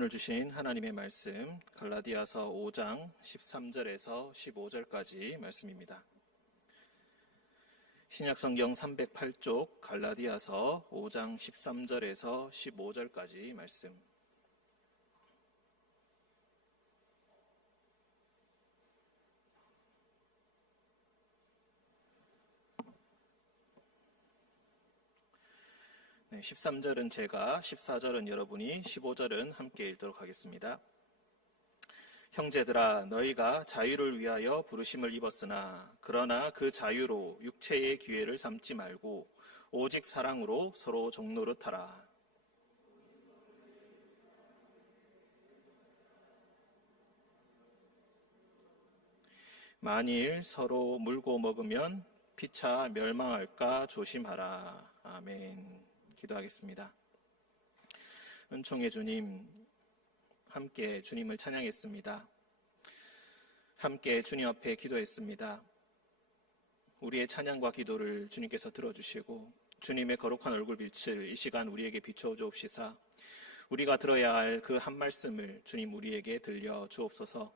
오늘 주신 하나님의 말씀 갈라디아서 5장 13절에서 15절까지 말씀입니다. 신약성경 308쪽 갈라디아서 5장 13절에서 15절까지 말씀. 네, 13절은 제가, 14절은 여러분이, 15절은 함께 읽도록 하겠습니다. 형제들아, 너희가 자유를 위하여 부르심을 입었으나 그러나 그 자유로 육체의 기회를 삼지 말고 오직 사랑으로 서로 종노릇하라. 만일 서로 물고 먹으면 피차 멸망할까 조심하라. 아멘. 기도하겠습니다. 은총의 주님, 함께 주님을 찬양했습니다. 함께 주님 앞에 기도했습니다. 우리의 찬양과 기도를 주님께서 들어주시고 주님의 거룩한 얼굴빛을 이 시간 우리에게 비추어 주옵시사 우리가 들어야 할 그 한 말씀을 주님 우리에게 들려 주옵소서.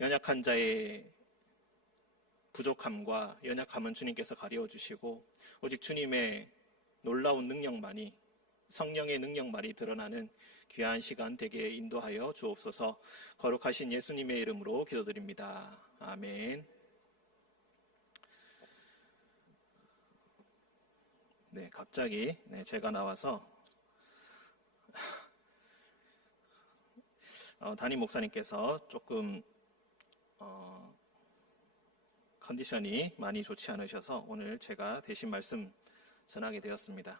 연약한 자의 부족함과 연약함은 주님께서 가려 주시고 오직 주님의 놀라운 능력만이, 성령의 능력만이 드러나는 귀한 시간 되게 인도하여 주옵소서. 거룩하신 예수님의 이름으로 기도드립니다. 아멘. 네, 갑자기 제가 나와서 담임 목사님께서 조금 컨디션이 많이 좋지 않으셔서 오늘 제가 대신 말씀 전하게 되었습니다.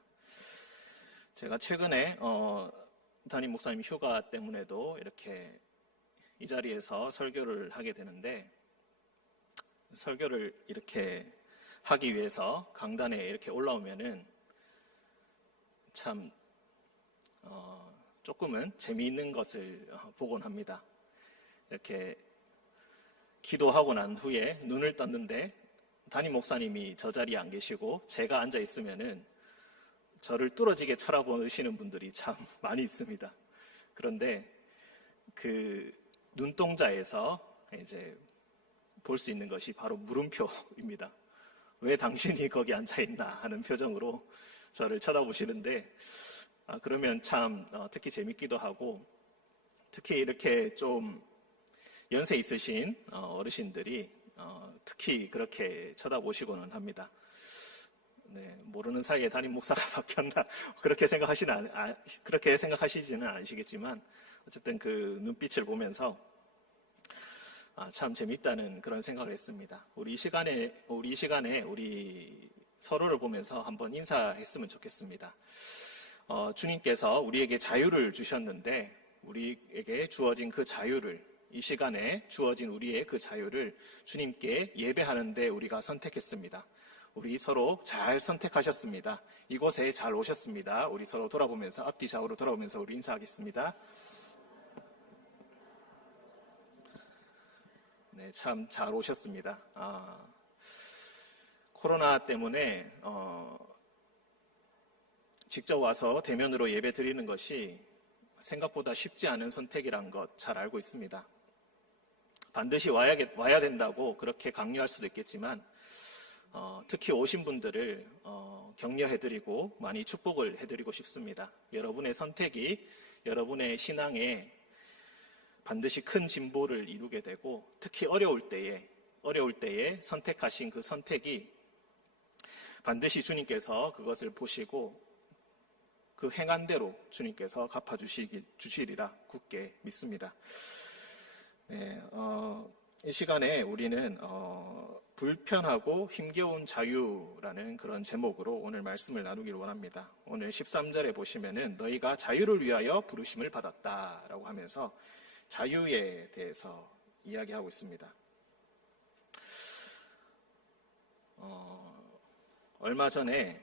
제가 최근에 담임 목사님 휴가 때문에도 이렇게 이 자리에서 설교를 하게 되는데, 설교를 이렇게 하기 위해서 강단에 이렇게 올라오면은 참 조금은 재미있는 것을 보곤 합니다. 이렇게 기도하고 난 후에 눈을 떴는데 담임 목사님이 저 자리에 안 계시고 제가 앉아 있으면은 저를 뚫어지게 쳐다보시는 분들이 참 많이 있습니다. 그런데 그 눈동자에서 이제 볼 수 있는 것이 바로 물음표입니다. 왜 당신이 거기 앉아 있나 하는 표정으로 저를 쳐다보시는데, 그러면 참 특히 재밌기도 하고, 특히 이렇게 좀 연세 있으신 어르신들이 특히 그렇게 쳐다보시고는 합니다. 네, 모르는 사이에 담임 목사가 바뀌었나 그렇게 생각하시지는 않으시겠지만 어쨌든 그 눈빛을 보면서 참 재밌다는 그런 생각을 했습니다. 우리 이 시간에 우리 서로를 보면서 한번 인사했으면 좋겠습니다. 주님께서 우리에게 자유를 주셨는데 우리에게 주어진 그 자유를, 이 시간에 주어진 우리의 그 자유를 주님께 예배하는데 우리가 선택했습니다. 우리 서로 잘 선택하셨습니다. 이곳에 잘 오셨습니다. 우리 서로 돌아보면서, 앞뒤 좌우로 돌아보면서 우리 인사하겠습니다. 네, 참 잘 오셨습니다. 코로나 때문에 직접 와서 대면으로 예배 드리는 것이 생각보다 쉽지 않은 선택이란 것 잘 알고 있습니다. 반드시 와야 된다고 그렇게 강요할 수도 있겠지만 특히 오신 분들을 격려해드리고 많이 축복을 해드리고 싶습니다. 여러분의 선택이 여러분의 신앙에 반드시 큰 진보를 이루게 되고, 특히 어려울 때에 선택하신 그 선택이 반드시 주님께서 그것을 보시고 그 행한 대로 주님께서 갚아주시리라 굳게 믿습니다. 네, 이 시간에 우리는 불편하고 힘겨운 자유라는 그런 제목으로 오늘 말씀을 나누기를 원합니다. 오늘 13절에 보시면은 너희가 자유를 위하여 부르심을 받았다라고 하면서 자유에 대해서 이야기하고 있습니다. 얼마 전에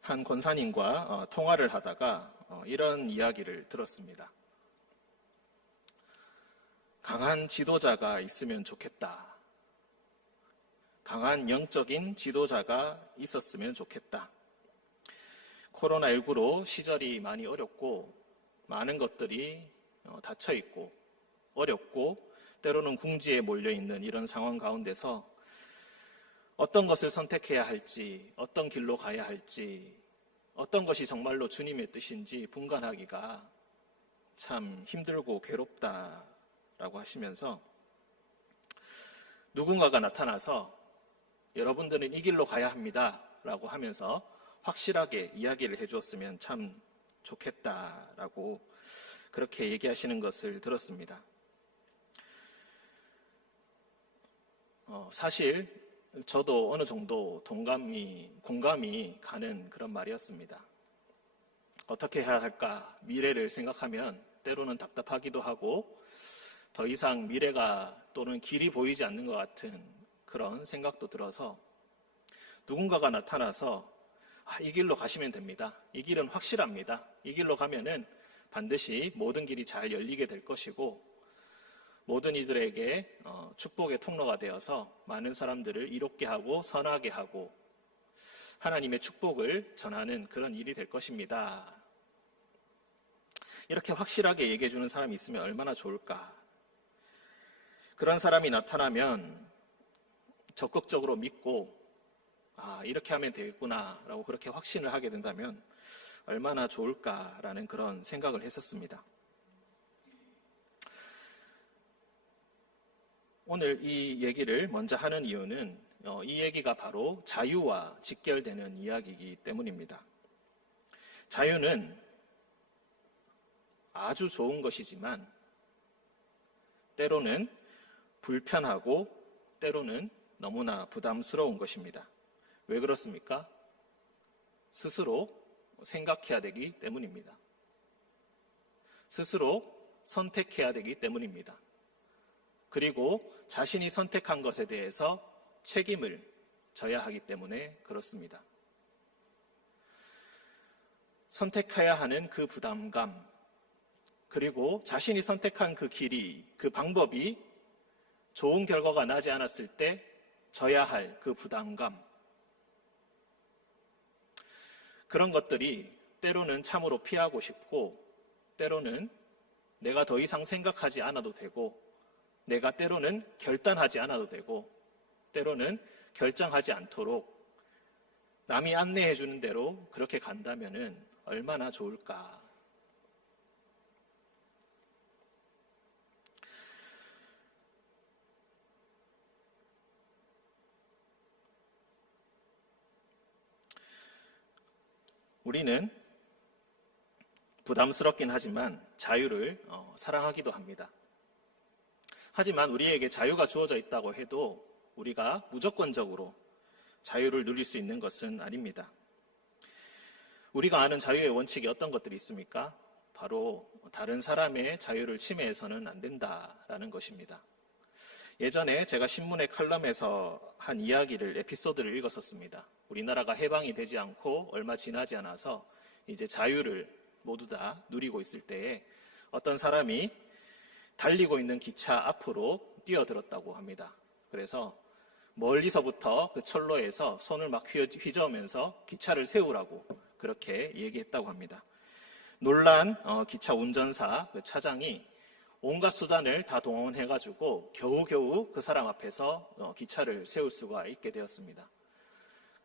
한 권사님과 통화를 하다가 이런 이야기를 들었습니다. 강한 지도자가 있으면 좋겠다. 강한 영적인 지도자가 있었으면 좋겠다. 코로나19로 시절이 많이 어렵고 많은 것들이 닫혀 있고 어렵고 때로는 궁지에 몰려 있는 이런 상황 가운데서 어떤 것을 선택해야 할지, 어떤 길로 가야 할지, 어떤 것이 정말로 주님의 뜻인지 분간하기가 참 힘들고 괴롭다라고 하시면서 누군가가 나타나서 여러분들은 이 길로 가야 합니다 라고 하면서 확실하게 이야기를 해주었으면 참 좋겠다라고 그렇게 얘기하시는 것을 들었습니다. 사실 저도 어느 정도 공감이 가는 그런 말이었습니다. 어떻게 해야 할까? 미래를 생각하면 때로는 답답하기도 하고 더 이상 미래가 또는 길이 보이지 않는 것 같은 그런 생각도 들어서 누군가가 나타나서 이 길로 가시면 됩니다. 이 길은 확실합니다. 이 길로 가면은 반드시 모든 길이 잘 열리게 될 것이고 모든 이들에게 축복의 통로가 되어서 많은 사람들을 이롭게 하고 선하게 하고 하나님의 축복을 전하는 그런 일이 될 것입니다. 이렇게 확실하게 얘기해 주는 사람이 있으면 얼마나 좋을까. 그런 사람이 나타나면 적극적으로 믿고 이렇게 하면 되겠구나 라고 그렇게 확신을 하게 된다면 얼마나 좋을까라는 그런 생각을 했었습니다. 오늘 이 얘기를 먼저 하는 이유는 이 얘기가 바로 자유와 직결되는 이야기이기 때문입니다. 자유는 아주 좋은 것이지만 때로는 불편하고 때로는 너무나 부담스러운 것입니다. 왜 그렇습니까? 스스로 생각해야 되기 때문입니다. 스스로 선택해야 되기 때문입니다. 그리고 자신이 선택한 것에 대해서 책임을 져야 하기 때문에 그렇습니다. 선택해야 하는 그 부담감, 그리고 자신이 선택한 그 길이, 그 방법이 좋은 결과가 나지 않았을 때 져야 할 그 부담감, 그런 것들이 때로는 참으로 피하고 싶고 때로는 내가 더 이상 생각하지 않아도 되고 내가 때로는 결단하지 않아도 되고 때로는 결정하지 않도록 남이 안내해 주는 대로 그렇게 간다면은 얼마나 좋을까. 우리는 부담스럽긴 하지만 자유를 사랑하기도 합니다. 하지만 우리에게 자유가 주어져 있다고 해도 우리가 무조건적으로 자유를 누릴 수 있는 것은 아닙니다. 우리가 아는 자유의 원칙이 어떤 것들이 있습니까? 바로 다른 사람의 자유를 침해해서는 안 된다라는 것입니다. 예전에 제가 신문의 칼럼에서 한 이야기를, 에피소드를 읽었었습니다. 우리나라가 해방이 되지 않고 얼마 지나지 않아서 이제 자유를 모두 다 누리고 있을 때에 어떤 사람이 달리고 있는 기차 앞으로 뛰어들었다고 합니다. 그래서 멀리서부터 그 철로에서 손을 막 휘저으면서 기차를 세우라고 그렇게 얘기했다고 합니다. 놀란 기차 운전사, 그 차장이 온갖 수단을 다 동원해가지고 겨우겨우 그 사람 앞에서 기차를 세울 수가 있게 되었습니다.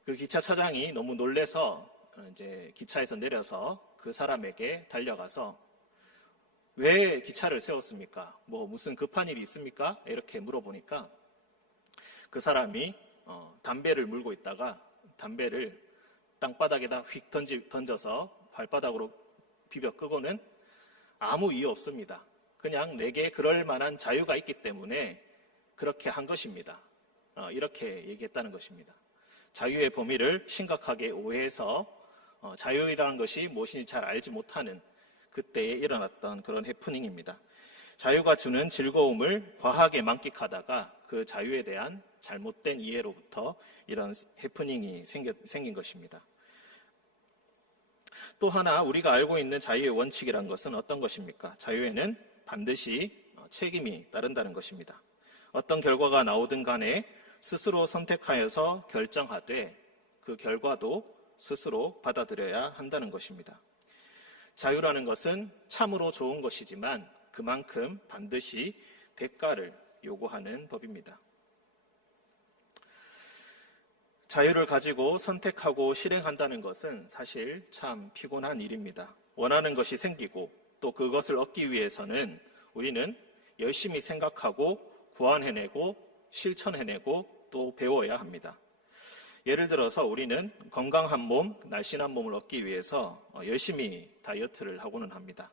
그 기차 차장이 너무 놀래서 이제 기차에서 내려서 그 사람에게 달려가서 왜 기차를 세웠습니까? 무슨 급한 일이 있습니까? 이렇게 물어보니까 그 사람이 담배를 물고 있다가 담배를 땅바닥에다 휙 던져서 발바닥으로 비벼 끄고는 아무 이유 없습니다. 그냥 내게 그럴 만한 자유가 있기 때문에 그렇게 한 것입니다. 이렇게 얘기했다는 것입니다. 자유의 범위를 심각하게 오해해서 자유라는 것이 무엇인지 잘 알지 못하는 그때에 일어났던 그런 해프닝입니다. 자유가 주는 즐거움을 과하게 만끽하다가 그 자유에 대한 잘못된 이해로부터 이런 해프닝이 생긴 것입니다. 또 하나 우리가 알고 있는 자유의 원칙이란 것은 어떤 것입니까? 자유에는 반드시 책임이 따른다는 것입니다. 어떤 결과가 나오든 간에 스스로 선택하여서 결정하되 그 결과도 스스로 받아들여야 한다는 것입니다. 자유라는 것은 참으로 좋은 것이지만 그만큼 반드시 대가를 요구하는 법입니다. 자유를 가지고 선택하고 실행한다는 것은 사실 참 피곤한 일입니다. 원하는 것이 생기고 또 그것을 얻기 위해서는 우리는 열심히 생각하고 구안해내고 실천해내고 또 배워야 합니다. 예를 들어서 우리는 건강한 몸, 날씬한 몸을 얻기 위해서 열심히 다이어트를 하고는 합니다.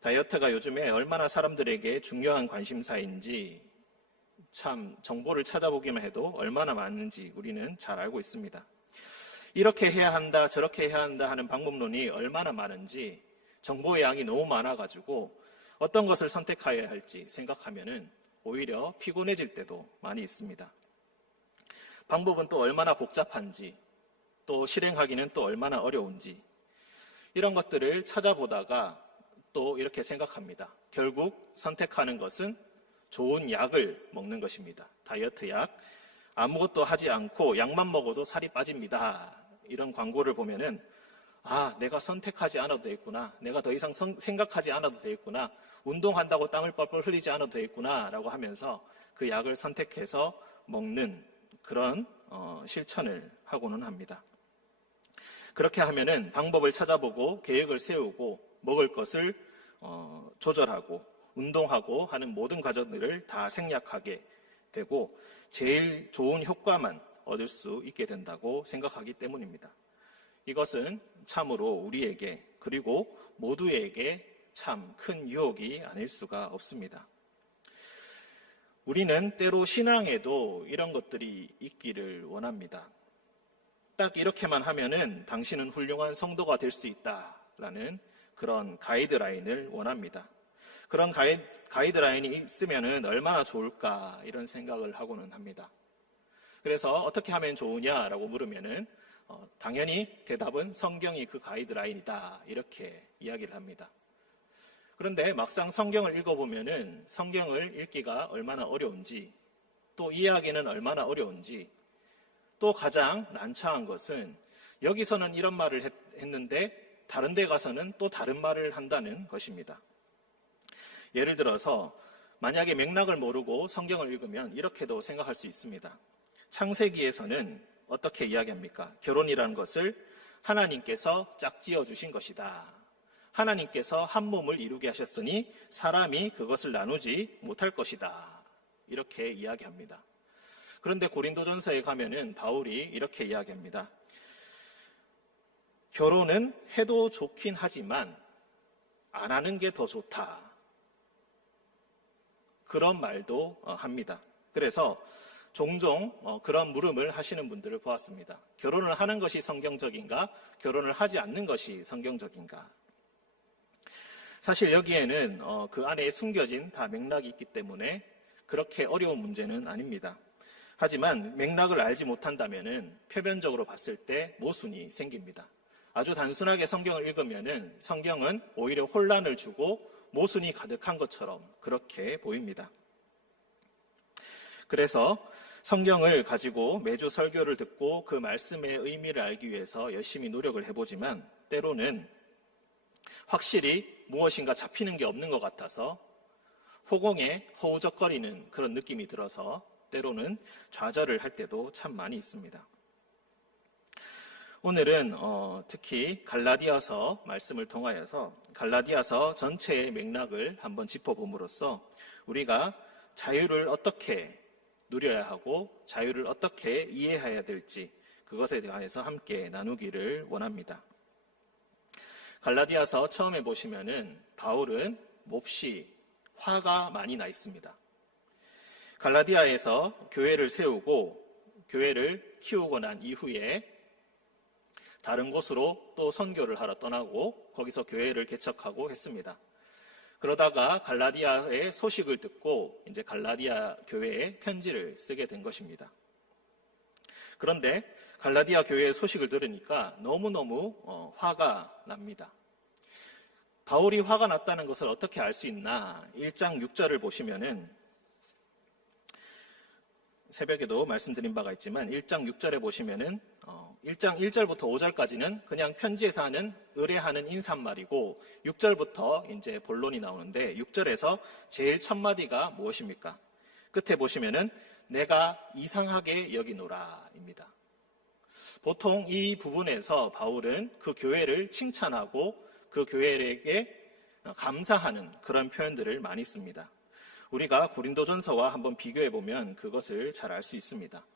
다이어트가 요즘에 얼마나 사람들에게 중요한 관심사인지 참 정보를 찾아보기만 해도 얼마나 많은지 우리는 잘 알고 있습니다. 이렇게 해야 한다, 저렇게 해야 한다 하는 방법론이 얼마나 많은지 정보의 양이 너무 많아가지고 어떤 것을 선택해야 할지 생각하면은 오히려 피곤해질 때도 많이 있습니다. 방법은 또 얼마나 복잡한지, 또 실행하기는 또 얼마나 어려운지, 이런 것들을 찾아보다가 또 이렇게 생각합니다. 결국 선택하는 것은 좋은 약을 먹는 것입니다. 다이어트 약. 아무것도 하지 않고 약만 먹어도 살이 빠집니다. 이런 광고를 보면은 내가 선택하지 않아도 되겠구나. 내가 더 이상 생각하지 않아도 되겠구나. 운동한다고 땀을 뻘뻘 흘리지 않아도 되겠구나 라고 하면서 그 약을 선택해서 먹는 그런 실천을 하고는 합니다. 그렇게 하면은 방법을 찾아보고 계획을 세우고 먹을 것을 조절하고 운동하고 하는 모든 과정들을 다 생략하게 되고 제일 좋은 효과만 얻을 수 있게 된다고 생각하기 때문입니다. 이것은 참으로 우리에게 그리고 모두에게 참 큰 유혹이 아닐 수가 없습니다. 우리는 때로 신앙에도 이런 것들이 있기를 원합니다. 딱 이렇게만 하면은 당신은 훌륭한 성도가 될 수 있다라는 그런 가이드라인을 원합니다. 그런 가이드라인이 있으면은 얼마나 좋을까 이런 생각을 하고는 합니다. 그래서 어떻게 하면 좋으냐라고 물으면은 당연히 대답은 성경이 그 가이드라인이다 이렇게 이야기를 합니다. 그런데 막상 성경을 읽어보면은 성경을 읽기가 얼마나 어려운지 또 이해하기는 얼마나 어려운지 또 가장 난처한 것은 여기서는 이런 말을 했는데 다른 데 가서는 또 다른 말을 한다는 것입니다. 예를 들어서 만약에 맥락을 모르고 성경을 읽으면 이렇게도 생각할 수 있습니다. 창세기에서는 어떻게 이야기합니까? 결혼이라는 것을 하나님께서 짝지어 주신 것이다. 하나님께서 한 몸을 이루게 하셨으니 사람이 그것을 나누지 못할 것이다. 이렇게 이야기합니다. 그런데 고린도전서에 가면은 바울이 이렇게 이야기합니다. 결혼은 해도 좋긴 하지만 안 하는 게 더 좋다. 그런 말도 합니다. 그래서 종종 그런 물음을 하시는 분들을 보았습니다. 결혼을 하는 것이 성경적인가? 결혼을 하지 않는 것이 성경적인가? 사실 여기에는 그 안에 숨겨진 다 맥락이 있기 때문에 그렇게 어려운 문제는 아닙니다. 하지만 맥락을 알지 못한다면은 표면적으로 봤을 때 모순이 생깁니다. 아주 단순하게 성경을 읽으면은 성경은 오히려 혼란을 주고 모순이 가득한 것처럼 그렇게 보입니다. 그래서 성경을 가지고 매주 설교를 듣고 그 말씀의 의미를 알기 위해서 열심히 노력을 해보지만 때로는 확실히 무엇인가 잡히는 게 없는 것 같아서 호공에 허우적거리는 그런 느낌이 들어서 때로는 좌절을 할 때도 참 많이 있습니다. 오늘은 특히 갈라디아서 말씀을 통하여서 갈라디아서 전체의 맥락을 한번 짚어봄으로써 우리가 자유를 어떻게 누려야 하고 자유를 어떻게 이해해야 될지 그것에 대해서 함께 나누기를 원합니다. 갈라디아서 처음에 보시면은 바울은 몹시 화가 많이 나 있습니다. 갈라디아에서 교회를 세우고 교회를 키우고 난 이후에 다른 곳으로 또 선교를 하러 떠나고 거기서 교회를 개척하고 했습니다. 그러다가 갈라디아의 소식을 듣고 이제 갈라디아 교회에 편지를 쓰게 된 것입니다. 그런데 갈라디아 교회의 소식을 들으니까 너무너무 화가 납니다. 바울이 화가 났다는 것을 어떻게 알 수 있나? 1장 6절을 보시면은 새벽에도 말씀드린 바가 있지만 1장 6절에 보시면은 1장 1절부터 5절까지는 그냥 편지에서 하는 의뢰하는 인사말이고 6절부터 이제 본론이 나오는데 6절에서 제일 첫 마디가 무엇입니까? 끝에 보시면은 내가 이상하게 여기노라입니다. 보통 이 부분에서 바울은 그 교회를 칭찬하고 그 교회에게 감사하는 그런 표현들을 많이 씁니다. 우리가 고린도전서와 한번 비교해 보면 그것을 잘 알 수 있습니다.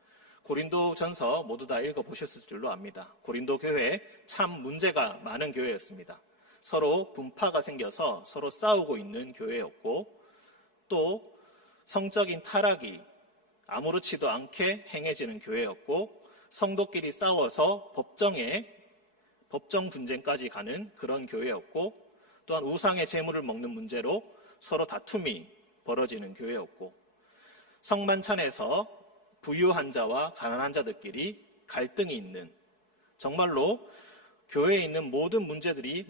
고린도전서 모두 다 읽어보셨을 줄로 압니다. 고린도 교회 참 문제가 많은 교회였습니다. 서로 분파가 생겨서 서로 싸우고 있는 교회였고 또 성적인 타락이 아무렇지도 않게 행해지는 교회였고 성도끼리 싸워서 법정 분쟁까지 가는 그런 교회였고 또한 우상의 재물을 먹는 문제로 서로 다툼이 벌어지는 교회였고 성만찬에서 부유한 자와 가난한 자들끼리 갈등이 있는 정말로 교회에 있는 모든 문제들이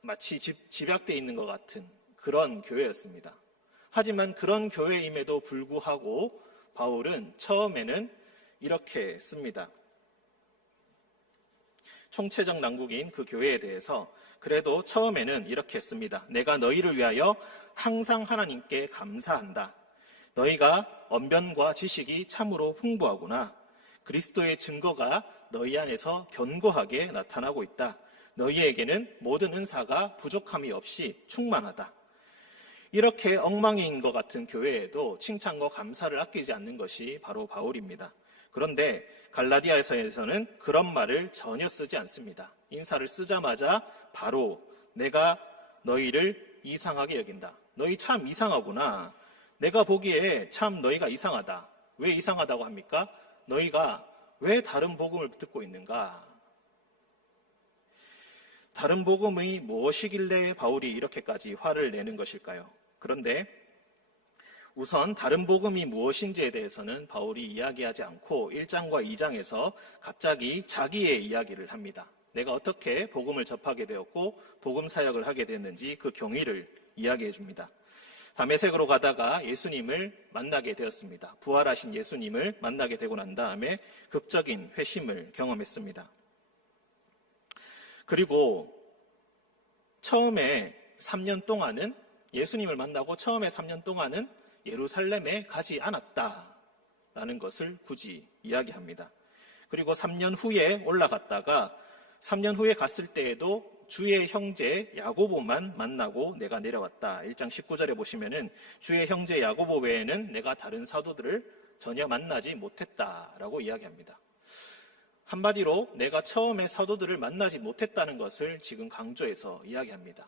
마치 집약되어 있는 것 같은 그런 교회였습니다. 하지만 그런 교회임에도 불구하고 바울은 처음에는 이렇게 씁니다. 총체적 난국인 그 교회에 대해서 그래도 처음에는 이렇게 씁니다. 내가 너희를 위하여 항상 하나님께 감사한다. 너희가 언변과 지식이 참으로 풍부하구나. 그리스도의 증거가 너희 안에서 견고하게 나타나고 있다. 너희에게는 모든 은사가 부족함이 없이 충만하다. 이렇게 엉망인 것 같은 교회에도 칭찬과 감사를 아끼지 않는 것이 바로 바울입니다. 그런데 갈라디아서에서는 그런 말을 전혀 쓰지 않습니다. 인사를 쓰자마자 바로 내가 너희를 이상하게 여긴다. 너희 참 이상하구나. 내가 보기에 참 너희가 이상하다. 왜 이상하다고 합니까? 너희가 왜 다른 복음을 듣고 있는가? 다른 복음이 무엇이길래 바울이 이렇게까지 화를 내는 것일까요? 그런데 우선 다른 복음이 무엇인지에 대해서는 바울이 이야기하지 않고 1장과 2장에서 갑자기 자기의 이야기를 합니다. 내가 어떻게 복음을 접하게 되었고 복음 사역을 하게 됐는지 그 경위를 이야기해 줍니다. 다메섹으로 가다가 예수님을 만나게 되었습니다. 부활하신 예수님을 만나게 되고 난 다음에 극적인 회심을 경험했습니다. 그리고 처음에 3년 동안은 예수님을 만나고 처음에 3년 동안은 예루살렘에 가지 않았다라는 것을 굳이 이야기합니다. 그리고 3년 후에 올라갔다가 3년 후에 갔을 때에도 주의 형제 야고보만 만나고 내가 내려왔다. 1장 19절에 보시면은 주의 형제 야고보 외에는 내가 다른 사도들을 전혀 만나지 못했다라고 이야기합니다. 한마디로 내가 처음에 사도들을 만나지 못했다는 것을 지금 강조해서 이야기합니다.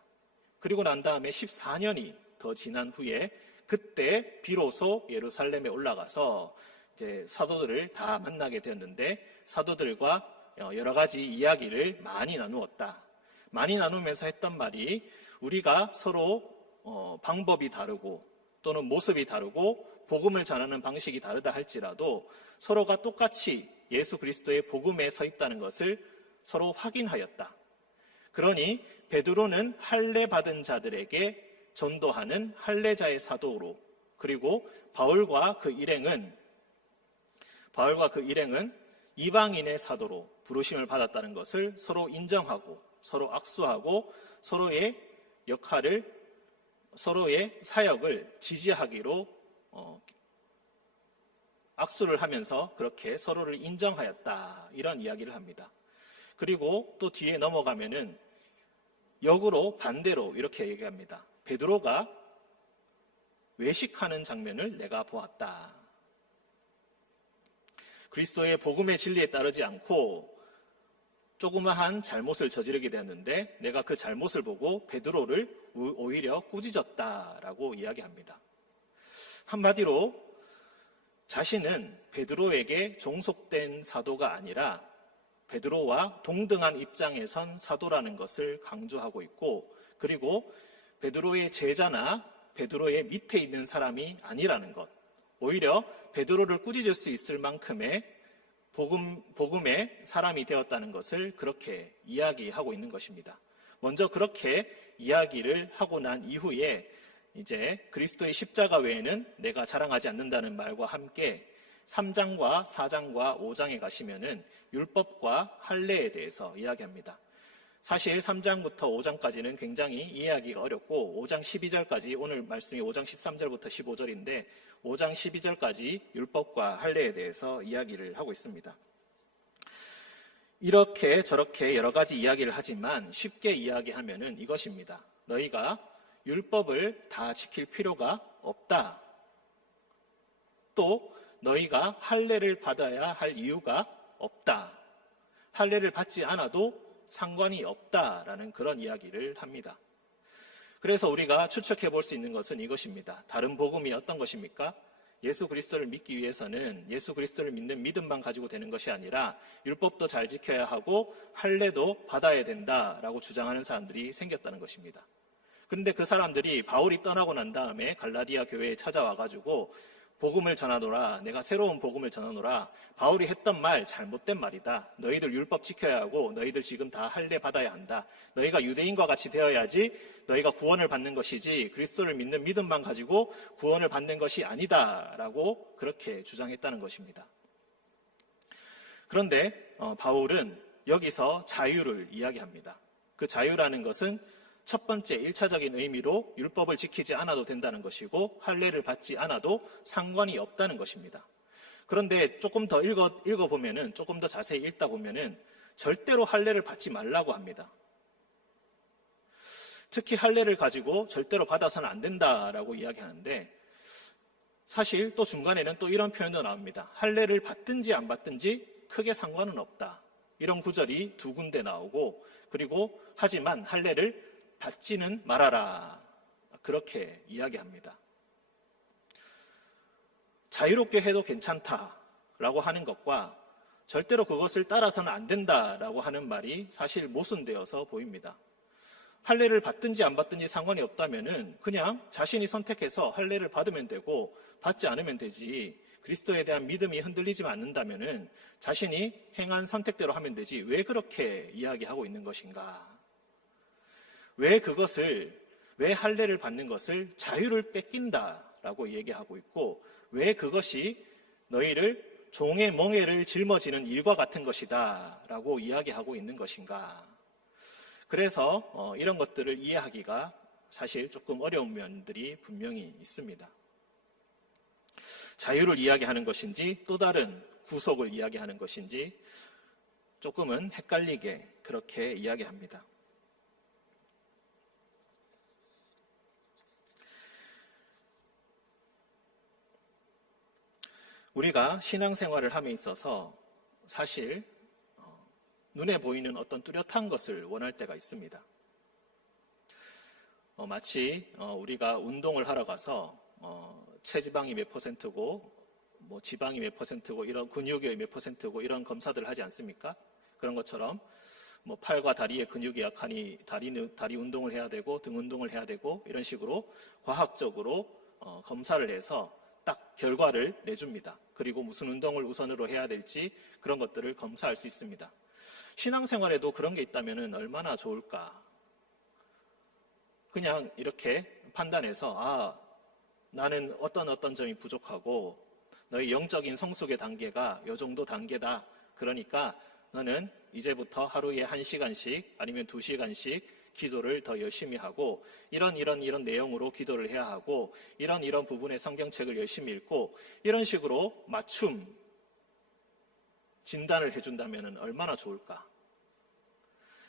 그리고 난 다음에 14년이 더 지난 후에 그때 비로소 예루살렘에 올라가서 이제 사도들을 다 만나게 되었는데 사도들과 여러 가지 이야기를 많이 나누었다. 많이 나누면서 했던 말이 우리가 서로 방법이 다르고 또는 모습이 다르고 복음을 전하는 방식이 다르다 할지라도 서로가 똑같이 예수 그리스도의 복음에 서 있다는 것을 서로 확인하였다. 그러니 베드로는 할례 받은 자들에게 전도하는 할례자의 사도로 그리고 바울과 그 일행은 이방인의 사도로 부르심을 받았다는 것을 서로 인정하고 서로 악수하고 서로의 역할을 서로의 사역을 지지하기로 악수를 하면서 그렇게 서로를 인정하였다 이런 이야기를 합니다. 그리고 또 뒤에 넘어가면은 역으로 반대로 이렇게 얘기합니다. 베드로가 외식하는 장면을 내가 보았다. 그리스도의 복음의 진리에 따르지 않고 조그마한 잘못을 저지르게 되었는데 내가 그 잘못을 보고 베드로를 오히려 꾸짖었다라고 이야기합니다. 한마디로 자신은 베드로에게 종속된 사도가 아니라 베드로와 동등한 입장에 선 사도라는 것을 강조하고 있고 그리고 베드로의 제자나 베드로의 밑에 있는 사람이 아니라는 것 오히려 베드로를 꾸짖을 수 있을 만큼의 복음의 사람이 되었다는 것을 그렇게 이야기하고 있는 것입니다. 먼저 그렇게 이야기를 하고 난 이후에 이제 그리스도의 십자가 외에는 내가 자랑하지 않는다는 말과 함께 3장과 4장과 5장에 가시면은 율법과 할례에 대해서 이야기합니다. 사실 3장부터 5장까지는 굉장히 이해하기가 어렵고 5장 12절까지, 오늘 말씀이 5장 13절부터 15절인데 5장 12절까지 율법과 할례에 대해서 이야기를 하고 있습니다. 이렇게 저렇게 여러 가지 이야기를 하지만 쉽게 이야기하면은 이것입니다. 너희가 율법을 다 지킬 필요가 없다. 또 너희가 할례를 받아야 할 이유가 없다. 할례를 받지 않아도 상관이 없다라는 그런 이야기를 합니다. 그래서 우리가 추측해 볼 수 있는 것은 이것입니다. 다른 복음이 어떤 것입니까? 예수 그리스도를 믿기 위해서는 예수 그리스도를 믿는 믿음만 가지고 되는 것이 아니라 율법도 잘 지켜야 하고 할례도 받아야 된다라고 주장하는 사람들이 생겼다는 것입니다. 그런데 그 사람들이 바울이 떠나고 난 다음에 갈라디아 교회에 찾아와가지고 복음을 전하노라, 내가 새로운 복음을 전하노라, 바울이 했던 말 잘못된 말이다. 너희들 율법 지켜야 하고 너희들 지금 다 할례 받아야 한다. 너희가 유대인과 같이 되어야지 너희가 구원을 받는 것이지 그리스도를 믿는 믿음만 가지고 구원을 받는 것이 아니다라고 그렇게 주장했다는 것입니다. 그런데 바울은 여기서 자유를 이야기합니다. 그 자유라는 것은 첫 번째 1차적인 의미로 율법을 지키지 않아도 된다는 것이고 할례를 받지 않아도 상관이 없다는 것입니다. 그런데 조금 더 읽어보면은, 조금 더 자세히 읽다 보면은 절대로 할례를 받지 말라고 합니다. 특히 할례를 가지고 절대로 받아서는 안 된다라고 이야기하는데, 사실 또 중간에는 또 이런 표현도 나옵니다. 할례를 받든지 안 받든지 크게 상관은 없다. 이런 구절이 두 군데 나오고, 그리고 하지만 할례를 받지는 말아라. 그렇게 이야기합니다. 자유롭게 해도 괜찮다라고 하는 것과 절대로 그것을 따라서는 안 된다라고 하는 말이 사실 모순되어서 보입니다. 할례를 받든지 안 받든지 상관이 없다면은 그냥 자신이 선택해서 할례를 받으면 되고 받지 않으면 되지, 그리스도에 대한 믿음이 흔들리지 않는다면은 자신이 행한 선택대로 하면 되지, 왜 그렇게 이야기하고 있는 것인가? 왜 할례를 받는 것을 자유를 뺏긴다라고 얘기하고 있고, 왜 그것이 너희를 종의 멍에를 짊어지는 일과 같은 것이다 라고 이야기하고 있는 것인가? 그래서 이런 것들을 이해하기가 사실 조금 어려운 면들이 분명히 있습니다. 자유를 이야기하는 것인지 또 다른 구속을 이야기하는 것인지 조금은 헷갈리게 그렇게 이야기합니다. 우리가 신앙생활을 함에 있어서 사실 눈에 보이는 어떤 뚜렷한 것을 원할 때가 있습니다. 마치 우리가 운동을 하러 가서 체지방이 몇 %고 뭐 지방이 몇 %고 이런 근육의 몇 %고 이런 검사들을 하지 않습니까? 그런 것처럼 뭐 팔과 다리의 근육이 약하니 다리 운동을 해야 되고 등 운동을 해야 되고 이런 식으로 과학적으로 검사를 해서 딱 결과를 내줍니다. 그리고 무슨 운동을 우선으로 해야 될지 그런 것들을 검사할 수 있습니다. 신앙생활에도 그런 게 있다면 얼마나 좋을까? 그냥 이렇게 판단해서 나는 어떤 점이 부족하고 너의 영적인 성숙의 단계가 이 정도 단계다. 그러니까 너는 이제부터 하루에 1시간씩 아니면 2시간씩 기도를 더 열심히 하고 이런 내용으로 기도를 해야 하고 이런 부분의 성경책을 열심히 읽고 이런 식으로 맞춤 진단을 해준다면 얼마나 좋을까?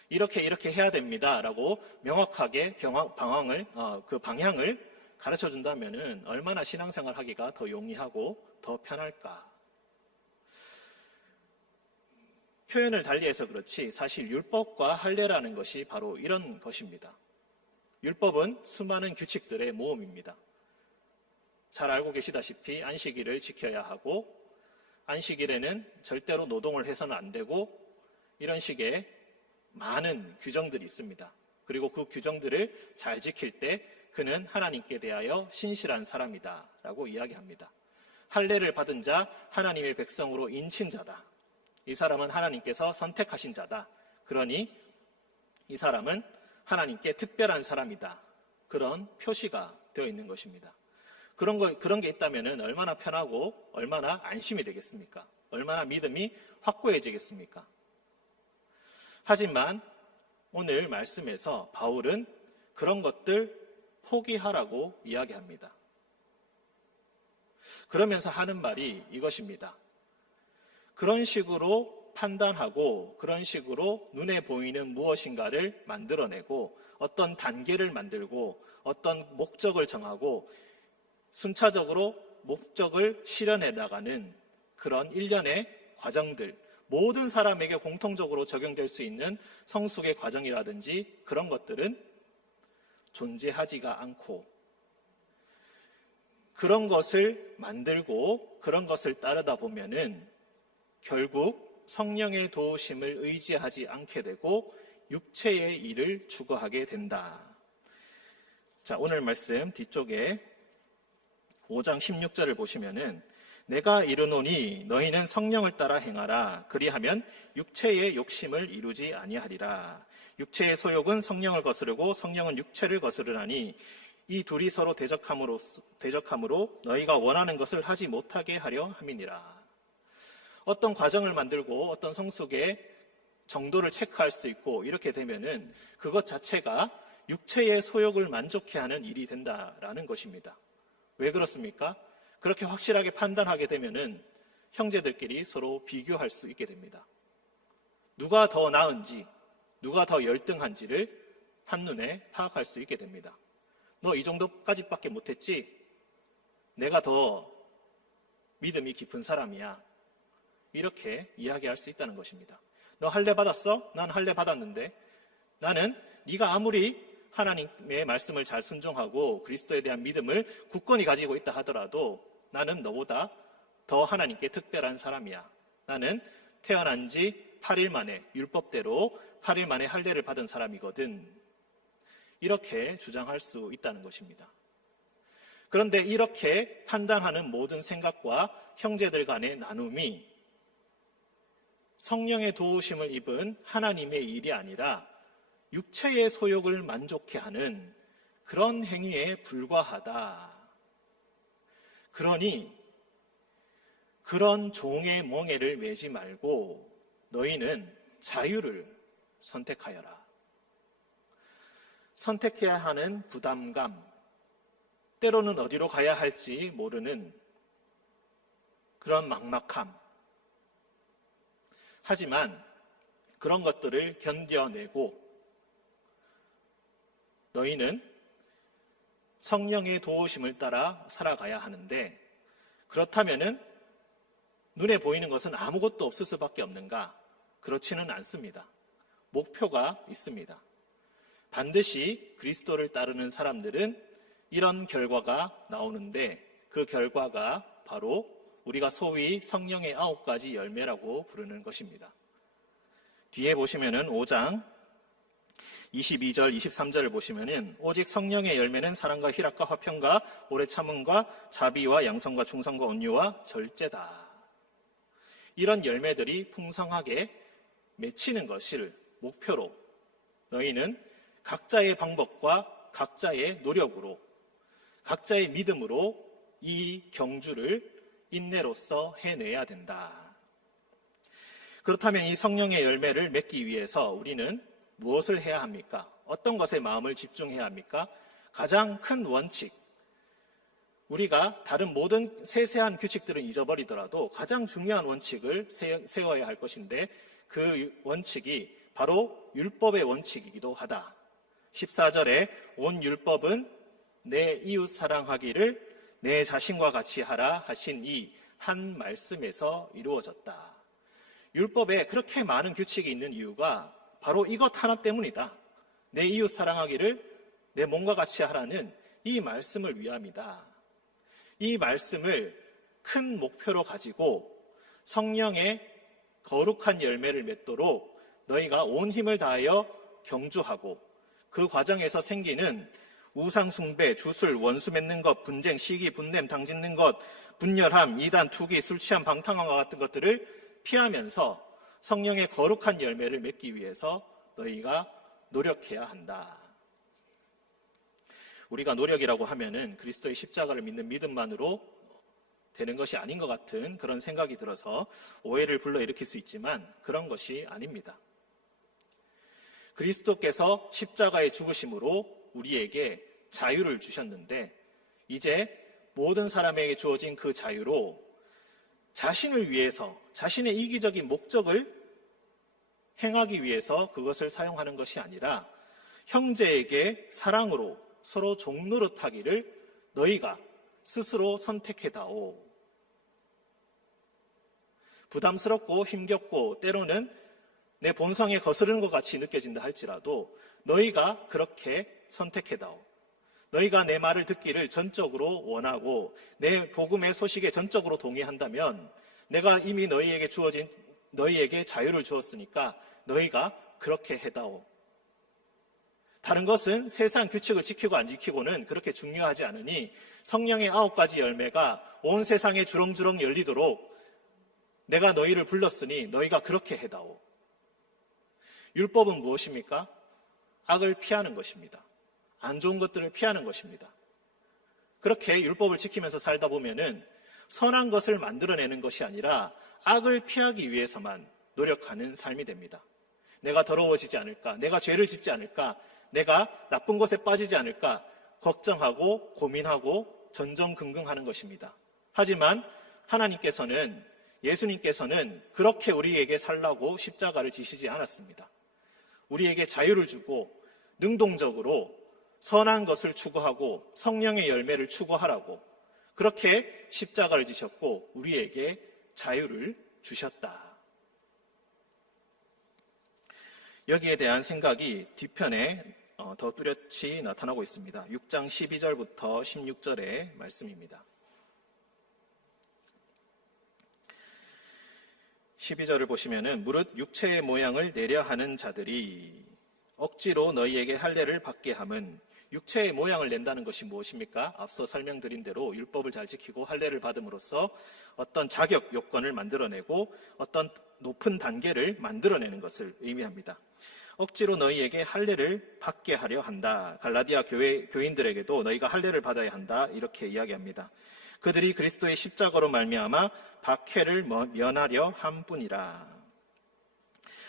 이렇게 해야 됩니다라고 명확하게 그 방향을 가르쳐 준다면 얼마나 신앙생활하기가 더 용이하고 더 편할까? 표현을 달리해서 그렇지 사실 율법과 할례라는 것이 바로 이런 것입니다. 율법은 수많은 규칙들의 모음입니다. 잘 알고 계시다시피 안식일을 지켜야 하고 안식일에는 절대로 노동을 해서는 안 되고 이런 식의 많은 규정들이 있습니다. 그리고 그 규정들을 잘 지킬 때 그는 하나님께 대하여 신실한 사람이다 라고 이야기합니다. 할례를 받은 자, 하나님의 백성으로 인친 자다. 이 사람은 하나님께서 선택하신 자다. 그러니 이 사람은 하나님께 특별한 사람이다. 그런 표시가 되어 있는 것입니다. 그런 게 있다면 얼마나 편하고 얼마나 안심이 되겠습니까? 얼마나 믿음이 확고해지겠습니까? 하지만 오늘 말씀에서 바울은 그런 것들 포기하라고 이야기합니다. 그러면서 하는 말이 이것입니다. 그런 식으로 판단하고 그런 식으로 눈에 보이는 무엇인가를 만들어내고 어떤 단계를 만들고 어떤 목적을 정하고 순차적으로 목적을 실현해 나가는 그런 일련의 과정들, 모든 사람에게 공통적으로 적용될 수 있는 성숙의 과정이라든지 그런 것들은 존재하지가 않고 그런 것을 만들고 그런 것을 따르다 보면은 결국 성령의 도우심을 의지하지 않게 되고 육체의 일을 추구하게 된다. 자, 오늘 말씀 뒤쪽에 5장 16절을 보시면은 내가 이르노니 너희는 성령을 따라 행하라. 그리하면 육체의 욕심을 이루지 아니하리라. 육체의 소욕은 성령을 거스르고 성령은 육체를 거스르나니 이 둘이 서로 대적함으로 너희가 원하는 것을 하지 못하게 하려 함이니라. 어떤 과정을 만들고 어떤 성숙의 정도를 체크할 수 있고 이렇게 되면은 그것 자체가 육체의 소욕을 만족해 하는 일이 된다라는 것입니다. 왜 그렇습니까? 그렇게 확실하게 판단하게 되면은 형제들끼리 서로 비교할 수 있게 됩니다. 누가 더 나은지, 누가 더 열등한지를 한눈에 파악할 수 있게 됩니다. 너 이 정도까지밖에 못했지? 내가 더 믿음이 깊은 사람이야. 이렇게 이야기할 수 있다는 것입니다. 너 할례 받았어? 난 할례 받았는데 나는 네가 아무리 하나님의 말씀을 잘 순종하고 그리스도에 대한 믿음을 굳건히 가지고 있다 하더라도 나는 너보다 더 하나님께 특별한 사람이야. 나는 태어난 지 8일 만에 율법대로 8일 만에 할례를 받은 사람이거든. 이렇게 주장할 수 있다는 것입니다. 그런데 이렇게 판단하는 모든 생각과 형제들 간의 나눔이 성령의 도우심을 입은 하나님의 일이 아니라 육체의 소욕을 만족해 하는 그런 행위에 불과하다. 그러니 그런 종의 멍에를 매지 말고 너희는 자유를 선택하여라. 선택해야 하는 부담감, 때로는 어디로 가야 할지 모르는 그런 막막함. 하지만 그런 것들을 견뎌내고 너희는 성령의 도우심을 따라 살아가야 하는데 그렇다면은 눈에 보이는 것은 아무것도 없을 수밖에 없는가? 그렇지는 않습니다. 목표가 있습니다. 반드시 그리스도를 따르는 사람들은 이런 결과가 나오는데 그 결과가 바로 우리가 소위 성령의 9가지 열매라고 부르는 것입니다. 뒤에 보시면은 5장 22절, 23절을 보시면은 오직 성령의 열매는 사랑과 희락과 화평과 오래 참음과 자비와 양성과 충성과 온유와 절제다. 이런 열매들이 풍성하게 맺히는 것을 목표로 너희는 각자의 방법과 각자의 노력으로 각자의 믿음으로 이 경주를 인내로써 해내야 된다. 그렇다면 이 성령의 열매를 맺기 위해서 우리는 무엇을 해야 합니까? 어떤 것에 마음을 집중해야 합니까? 가장 큰 원칙, 우리가 다른 모든 세세한 규칙들은 잊어버리더라도 가장 중요한 원칙을 세워야 할 것인데 그 원칙이 바로 율법의 원칙이기도 하다. 14절에 온 율법은 내 이웃 사랑하기를 내 자신과 같이 하라 하신 이 한 말씀에서 이루어졌다. 율법에 그렇게 많은 규칙이 있는 이유가 바로 이것 하나 때문이다. 내 이웃 사랑하기를 내 몸과 같이 하라는 이 말씀을 위함이다. 이 말씀을 큰 목표로 가지고 성령의 거룩한 열매를 맺도록 너희가 온 힘을 다하여 경주하고 그 과정에서 생기는 우상 숭배, 주술, 원수 맺는 것, 분쟁, 시기, 분냄, 당짓는 것, 분열함, 이단, 투기, 술 취함, 방탕함과 같은 것들을 피하면서 성령의 거룩한 열매를 맺기 위해서 너희가 노력해야 한다. 우리가 노력이라고 하면은 그리스도의 십자가를 믿는 믿음만으로 되는 것이 아닌 것 같은 그런 생각이 들어서 오해를 불러일으킬 수 있지만 그런 것이 아닙니다. 그리스도께서 십자가의 죽으심으로 우리에게 자유를 주셨는데 이제 모든 사람에게 주어진 그 자유로 자신을 위해서 자신의 이기적인 목적을 행하기 위해서 그것을 사용하는 것이 아니라 형제에게 사랑으로 서로 종노릇하기를 너희가 스스로 선택해다오. 부담스럽고 힘겹고 때로는 내 본성에 거스르는 것 같이 느껴진다 할지라도 너희가 그렇게 선택해다오. 너희가 내 말을 듣기를 전적으로 원하고 내 복음의 소식에 전적으로 동의한다면 내가 이미 너희에게 자유를 주었으니까 너희가 그렇게 해다오. 다른 것은 세상 규칙을 지키고 안 지키고는 그렇게 중요하지 않으니 성령의 9가지 열매가 온 세상에 주렁주렁 열리도록 내가 너희를 불렀으니 너희가 그렇게 해다오. 율법은 무엇입니까? 악을 피하는 것입니다. 안 좋은 것들을 피하는 것입니다. 그렇게 율법을 지키면서 살다 보면은 선한 것을 만들어내는 것이 아니라 악을 피하기 위해서만 노력하는 삶이 됩니다. 내가 더러워지지 않을까? 내가 죄를 짓지 않을까? 내가 나쁜 것에 빠지지 않을까? 걱정하고 고민하고 전전긍긍하는 것입니다. 하지만 하나님께서는 예수님께서는 그렇게 우리에게 살라고 십자가를 지시지 않았습니다. 우리에게 자유를 주고 능동적으로 선한 것을 추구하고 성령의 열매를 추구하라고 그렇게 십자가를 지셨고 우리에게 자유를 주셨다. 여기에 대한 생각이 뒤편에 더 뚜렷이 나타나고 있습니다. 6장 12절부터 16절의 말씀입니다. 12절을 보시면은 무릇 육체의 모양을 내려 하는 자들이 억지로 너희에게 할례를 받게 함은 육체의 모양을 낸다는 것이 무엇입니까? 앞서 설명드린 대로 율법을 잘 지키고 할례를 받음으로써 어떤 자격 요건을 만들어내고 어떤 높은 단계를 만들어내는 것을 의미합니다. 억지로 너희에게 할례를 받게 하려 한다. 갈라디아 교인들에게도 너희가 할례를 받아야 한다. 이렇게 이야기합니다. 그들이 그리스도의 십자가로 말미암아 박해를 면하려 함뿐이라.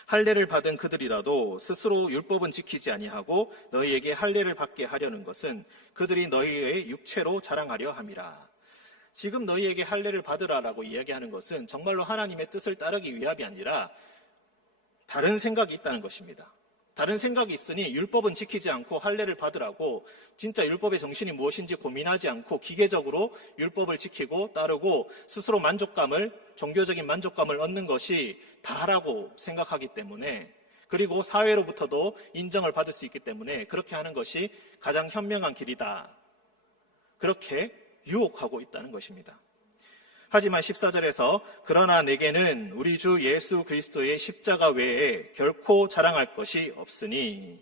할례를 받은 그들이라도 스스로 율법은 지키지 아니하고 너희에게 할례를 받게 하려는 것은 그들이 너희의 육체로 자랑하려 함이라. 지금 너희에게 할례를 받으라라고 이야기하는 것은 정말로 하나님의 뜻을 따르기 위함이 아니라 다른 생각이 있다는 것입니다. 다른 생각이 있으니 율법은 지키지 않고 할례를 받으라고 진짜 율법의 정신이 무엇인지 고민하지 않고 기계적으로 율법을 지키고 따르고 스스로 종교적인 만족감을 얻는 것이 다라고 생각하기 때문에 그리고 사회로부터도 인정을 받을 수 있기 때문에 그렇게 하는 것이 가장 현명한 길이다. 그렇게 유혹하고 있다는 것입니다. 하지만 14절에서 그러나 내게는 우리 주 예수 그리스도의 십자가 외에 결코 자랑할 것이 없으니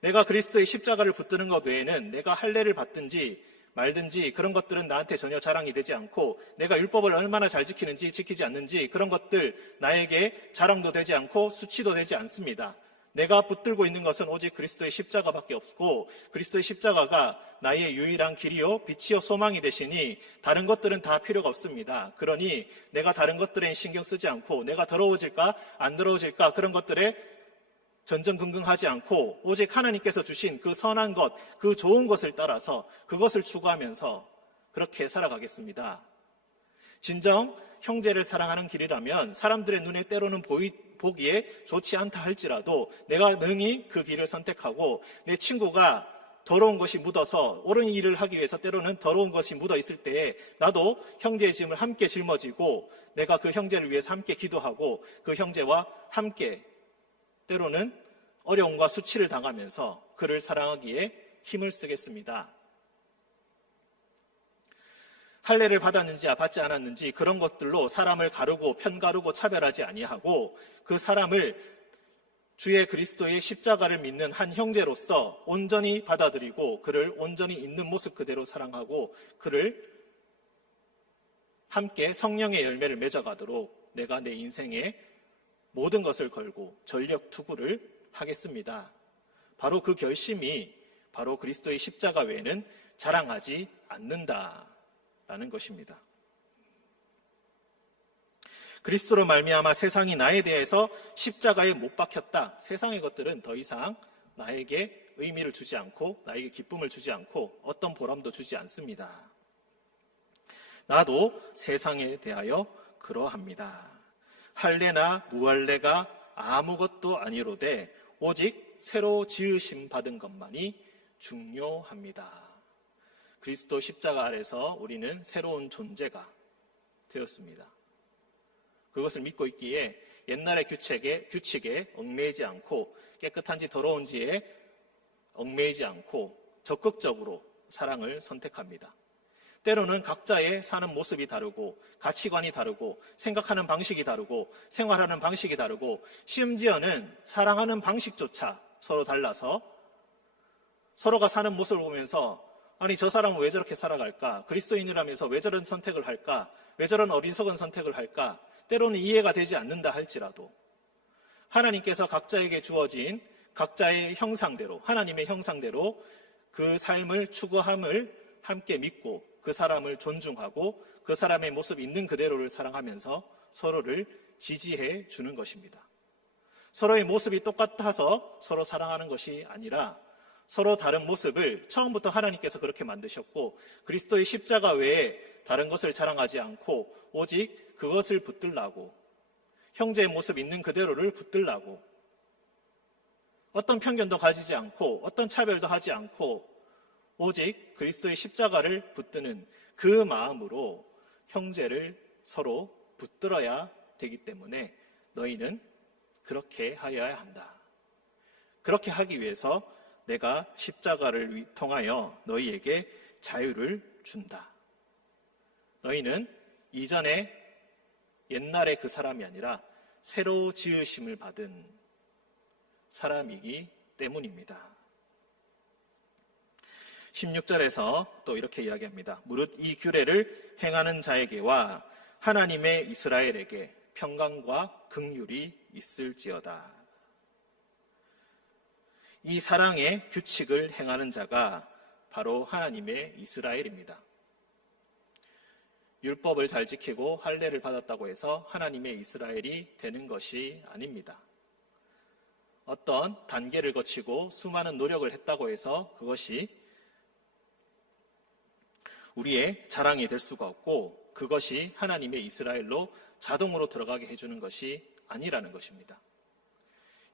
내가 그리스도의 십자가를 붙드는 것 외에는 내가 할례를 받든지 말든지 그런 것들은 나한테 전혀 자랑이 되지 않고 내가 율법을 얼마나 잘 지키는지 지키지 않는지 그런 것들 나에게 자랑도 되지 않고 수치도 되지 않습니다. 내가 붙들고 있는 것은 오직 그리스도의 십자가밖에 없고 그리스도의 십자가가 나의 유일한 길이요 빛이요 소망이 되시니 다른 것들은 다 필요가 없습니다. 그러니 내가 다른 것들에 신경 쓰지 않고 내가 더러워질까 안 더러워질까 그런 것들에 전전긍긍하지 않고 오직 하나님께서 주신 그 선한 것, 그 좋은 것을 따라서 그것을 추구하면서 그렇게 살아가겠습니다. 진정 형제를 사랑하는 길이라면 사람들의 눈에 때로는 보기에 좋지 않다 할지라도 내가 능히 그 길을 선택하고 내 친구가 더러운 것이 묻어서 옳은 일을 하기 위해서 때로는 더러운 것이 묻어 있을 때에 나도 형제의 짐을 함께 짊어지고 내가 그 형제를 위해서 함께 기도하고 그 형제와 함께 때로는 어려움과 수치를 당하면서 그를 사랑하기에 힘을 쓰겠습니다. 할례를 받았는지 받지 않았는지 그런 것들로 사람을 가르고 편가르고 차별하지 아니하고 그 사람을 주의 그리스도의 십자가를 믿는 한 형제로서 온전히 받아들이고 그를 온전히 있는 모습 그대로 사랑하고 그를 함께 성령의 열매를 맺어가도록 내가 내 인생에 모든 것을 걸고 전력 투구를 하겠습니다. 바로 그 결심이 바로 그리스도의 십자가 외에는 자랑하지 않는다라는 것입니다. 그리스도로 말미암아 세상이 나에 대해서 십자가에 못 박혔다. 세상의 것들은 더 이상 나에게 의미를 주지 않고 나에게 기쁨을 주지 않고 어떤 보람도 주지 않습니다. 나도 세상에 대하여 그러합니다. 할례나 무할례가 아무것도 아니로되 오직 새로 지으심 받은 것만이 중요합니다. 그리스도 십자가 아래서 우리는 새로운 존재가 되었습니다. 그것을 믿고 있기에 옛날의 규칙에 얽매이지 않고 깨끗한지 더러운지에 얽매이지 않고 적극적으로 사랑을 선택합니다. 때로는 각자의 사는 모습이 다르고 가치관이 다르고 생각하는 방식이 다르고 생활하는 방식이 다르고 심지어는 사랑하는 방식조차 서로 달라서 서로가 사는 모습을 보면서 아니 저 사람은 왜 저렇게 살아갈까? 그리스도인이라면서 왜 저런 선택을 할까? 왜 저런 어리석은 선택을 할까? 때로는 이해가 되지 않는다 할지라도 하나님께서 각자에게 주어진 각자의 형상대로 하나님의 형상대로 그 삶을 추구함을 함께 믿고 그 사람을 존중하고 그 사람의 모습 있는 그대로를 사랑하면서 서로를 지지해 주는 것입니다. 서로의 모습이 똑같아서 서로 사랑하는 것이 아니라 서로 다른 모습을 처음부터 하나님께서 그렇게 만드셨고 그리스도의 십자가 외에 다른 것을 자랑하지 않고 오직 그것을 붙들라고 형제의 모습 있는 그대로를 붙들라고 어떤 편견도 가지지 않고 어떤 차별도 하지 않고 오직 그리스도의 십자가를 붙드는 그 마음으로 형제를 서로 붙들어야 되기 때문에 너희는 그렇게 하여야 한다. 그렇게 하기 위해서 내가 십자가를 통하여 너희에게 자유를 준다. 너희는 이전에 옛날의 그 사람이 아니라 새로 지으심을 받은 사람이기 때문입니다. 16절에서 또 이렇게 이야기합니다. 무릇 이 규례를 행하는 자에게와 하나님의 이스라엘에게 평강과 긍휼이 있을지어다. 이 사랑의 규칙을 행하는 자가 바로 하나님의 이스라엘입니다. 율법을 잘 지키고 할례를 받았다고 해서 하나님의 이스라엘이 되는 것이 아닙니다. 어떤 단계를 거치고 수많은 노력을 했다고 해서 그것이 우리의 자랑이 될 수가 없고 그것이 하나님의 이스라엘로 자동으로 들어가게 해주는 것이 아니라는 것입니다.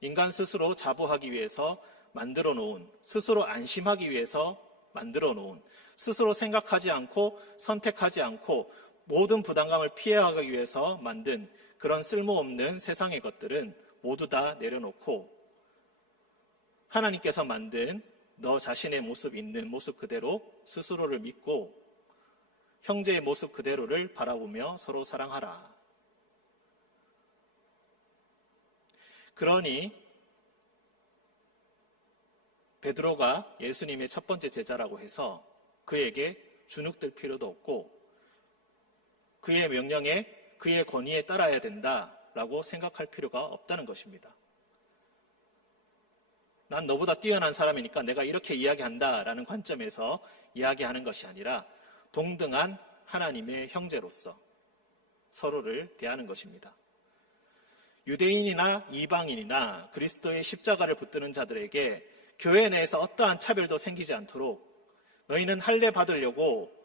인간 스스로 자부하기 위해서 만들어 놓은, 스스로 안심하기 위해서 만들어 놓은, 스스로 생각하지 않고 선택하지 않고 모든 부담감을 피해가기 위해서 만든 그런 쓸모없는 세상의 것들은 모두 다 내려놓고 하나님께서 만든 너 자신의 모습 있는 모습 그대로 스스로를 믿고 형제의 모습 그대로를 바라보며 서로 사랑하라. 그러니 베드로가 예수님의 첫 번째 제자라고 해서 그에게 주눅들 필요도 없고 그의 명령에 그의 권위에 따라야 된다라고 생각할 필요가 없다는 것입니다. 난 너보다 뛰어난 사람이니까 내가 이렇게 이야기한다라는 관점에서 이야기하는 것이 아니라 동등한 하나님의 형제로서 서로를 대하는 것입니다. 유대인이나 이방인이나 그리스도의 십자가를 붙드는 자들에게 교회 내에서 어떠한 차별도 생기지 않도록 너희는 할례 받으려고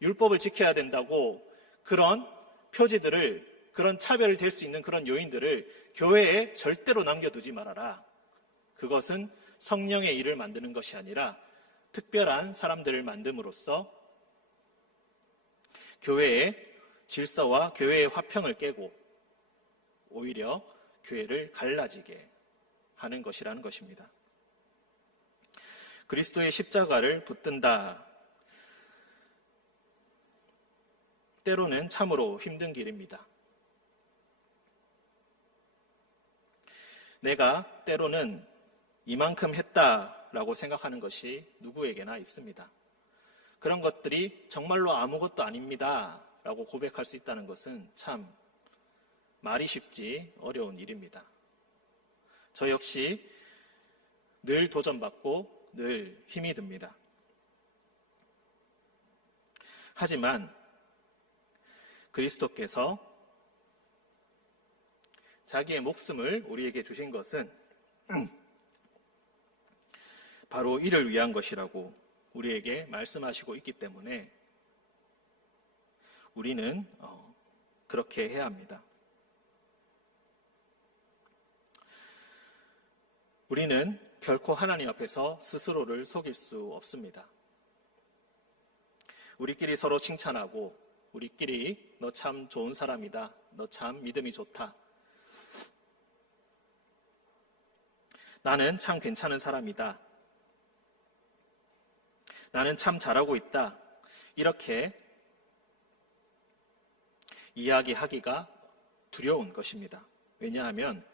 율법을 지켜야 된다고 그런 표지들을 그런 차별이 될 수 있는 그런 요인들을 교회에 절대로 남겨두지 말아라. 그것은 성령의 일을 만드는 것이 아니라 특별한 사람들을 만듦으로써 교회의 질서와 교회의 화평을 깨고 오히려 교회를 갈라지게 하는 것이라는 것입니다. 그리스도의 십자가를 붙든다. 때로는 참으로 힘든 길입니다. 내가 때로는 이만큼 했다라고 생각하는 것이 누구에게나 있습니다. 그런 것들이 정말로 아무것도 아닙니다 라고 고백할 수 있다는 것은 참 말이 쉽지 어려운 일입니다. 저 역시 늘 도전받고 늘 힘이 듭니다. 하지만 그리스도께서 자기의 목숨을 우리에게 주신 것은 바로 이를 위한 것이라고 우리에게 말씀하시고 있기 때문에 우리는 그렇게 해야 합니다. 우리는 결코 하나님 앞에서 스스로를 속일 수 없습니다. 우리끼리 서로 칭찬하고 우리끼리 너 참 좋은 사람이다. 너 참 믿음이 좋다. 나는 참 괜찮은 사람이다. 나는 참 잘하고 있다. 이렇게 이야기하기가 두려운 것입니다. 왜냐하면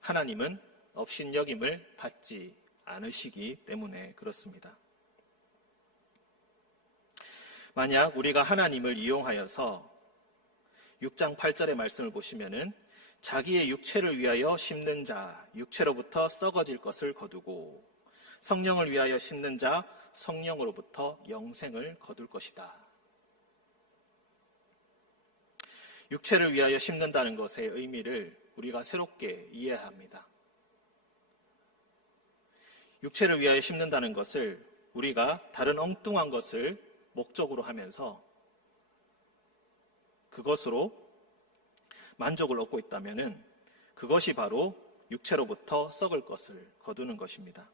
하나님은 업신여김을 받지 않으시기 때문에 그렇습니다. 만약 우리가 하나님을 이용하여서 6장 8절의 말씀을 보시면은 자기의 육체를 위하여 심는 자, 육체로부터 썩어질 것을 거두고 성령을 위하여 심는 자, 성령으로부터 영생을 거둘 것이다. 육체를 위하여 심는다는 것의 의미를 우리가 새롭게 이해해야 합니다. 육체를 위하여 심는다는 것을 우리가 다른 엉뚱한 것을 목적으로 하면서 그것으로 만족을 얻고 있다면 그것이 바로 육체로부터 썩을 것을 거두는 것입니다.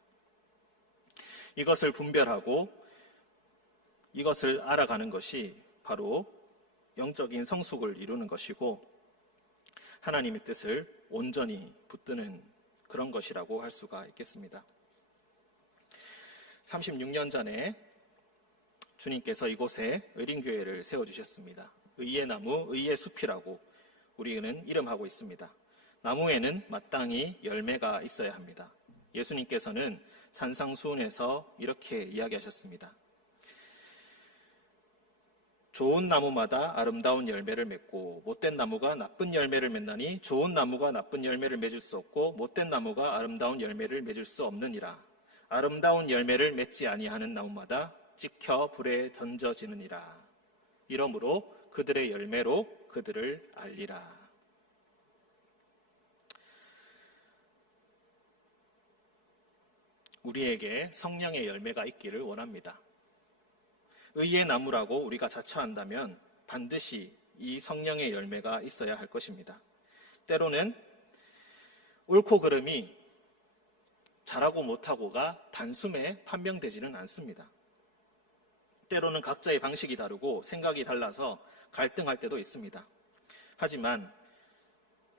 이것을 분별하고 이것을 알아가는 것이 바로 영적인 성숙을 이루는 것이고 하나님의 뜻을 온전히 붙드는 그런 것이라고 할 수가 있겠습니다. 36년 전에 주님께서 이곳에 의린교회를 세워주셨습니다. 의의 나무, 의의 숲이라고 우리는 이름하고 있습니다. 나무에는 마땅히 열매가 있어야 합니다. 예수님께서는 산상수훈에서 이렇게 이야기하셨습니다. 좋은 나무마다 아름다운 열매를 맺고 못된 나무가 나쁜 열매를 맺나니 좋은 나무가 나쁜 열매를 맺을 수 없고 못된 나무가 아름다운 열매를 맺을 수 없느니라. 아름다운 열매를 맺지 아니하는 나무마다 찍혀 불에 던져지느니라. 이러므로 그들의 열매로 그들을 알리라. 우리에게 성령의 열매가 있기를 원합니다. 의의 나무라고 우리가 자처한다면 반드시 이 성령의 열매가 있어야 할 것입니다. 때로는 옳고 그름이 잘하고 못하고가 단숨에 판명되지는 않습니다. 때로는 각자의 방식이 다르고 생각이 달라서 갈등할 때도 있습니다. 하지만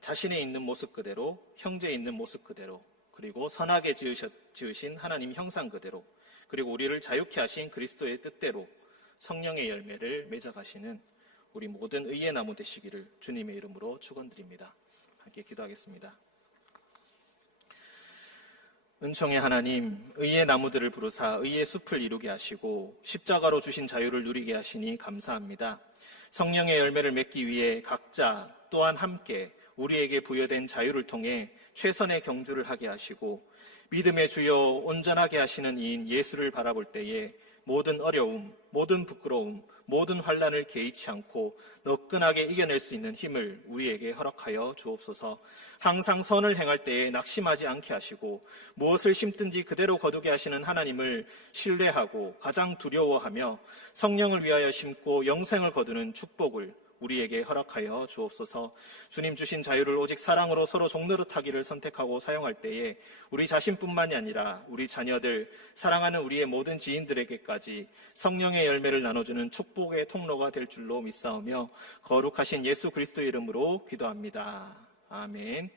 자신의 있는 모습 그대로, 형제의 있는 모습 그대로, 그리고 선하게 지으신 하나님 형상 그대로, 그리고 우리를 자유케 하신 그리스도의 뜻대로 성령의 열매를 맺어가시는 우리 모든 의의 나무 되시기를 주님의 이름으로 축원드립니다. 함께 기도하겠습니다. 은총의 하나님, 의의 나무들을 부르사 의의 숲을 이루게 하시고 십자가로 주신 자유를 누리게 하시니 감사합니다. 성령의 열매를 맺기 위해 각자 또한 함께 우리에게 부여된 자유를 통해 최선의 경주를 하게 하시고 믿음의 주여 온전하게 하시는 이인 예수를 바라볼 때에 모든 어려움, 모든 부끄러움, 모든 환난을 개의치 않고 너끈하게 이겨낼 수 있는 힘을 우리에게 허락하여 주옵소서. 항상 선을 행할 때에 낙심하지 않게 하시고 무엇을 심든지 그대로 거두게 하시는 하나님을 신뢰하고 가장 두려워하며 성령을 위하여 심고 영생을 거두는 축복을 우리에게 허락하여 주옵소서. 주님 주신 자유를 오직 사랑으로 서로 종노릇하기를 선택하고 사용할 때에 우리 자신뿐만이 아니라 우리 자녀들, 사랑하는 우리의 모든 지인들에게까지 성령의 열매를 나눠주는 축복의 통로가 될 줄로 믿사오며 거룩하신 예수 그리스도의 이름으로 기도합니다. 아멘.